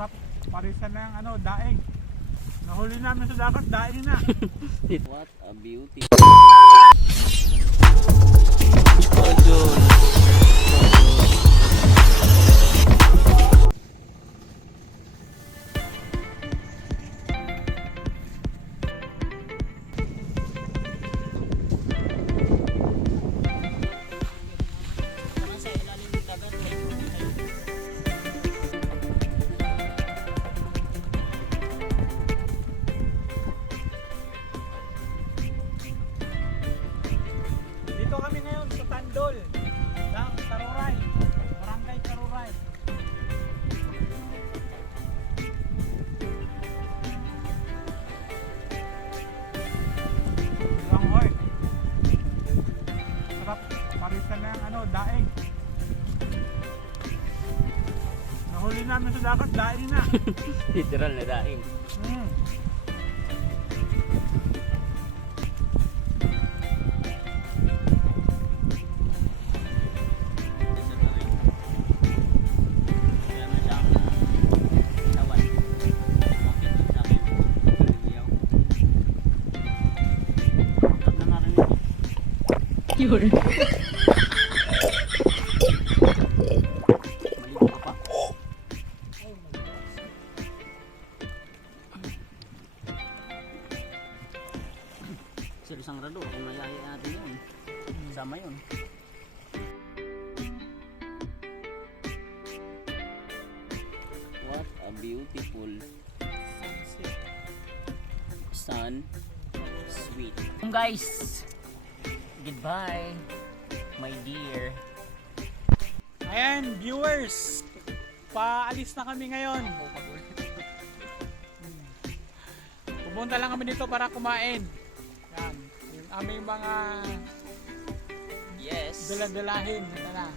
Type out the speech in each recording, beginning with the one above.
Sarap. Parisan ng ano, daing. Nahuli namin sa dagat, daing na. What a beauty. Dito kami ngayon sa Tandol ng Taruray, Barangay Taruray. Langhoy. Sarap. Parisan ng ano, daing. Nahuli namin sa dagat, daing na. Literal na daing. Mm. Yun. Isang rado, kung nayaya natin yun. Sama yun. What a beautiful sun. Sweet. Guys, goodbye, my dear. Ayan, viewers. Paalis na kami ngayon. Pupunta lang kami dito para kumain. Yan, yung aming mga Yes. dala-dalahin. Yan.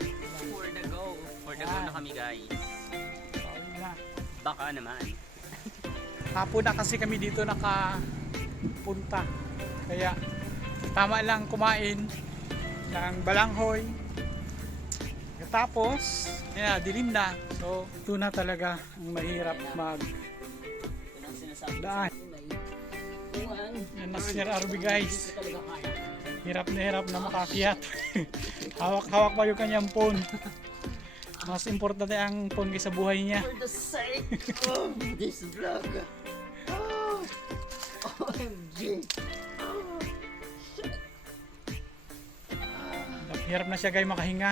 For the go. For the go na kami, guys. Pauwi na. Baka naman. Hapon na kasi kami dito nakapunta. Kaya tama lang kumain ng balanghoy. Tapos, dilim na. So, ito na talaga ang mahirap Yan ang sinasabi daan. Yan na si Sir RB, guys. Hirap na makakyat. Hawak-hawak pa yung kanyang phone. Mas importante ang phone kaysa buhay niya. For the sake of this vlog. Oh, OMG. Hirap na siya guys makahinga.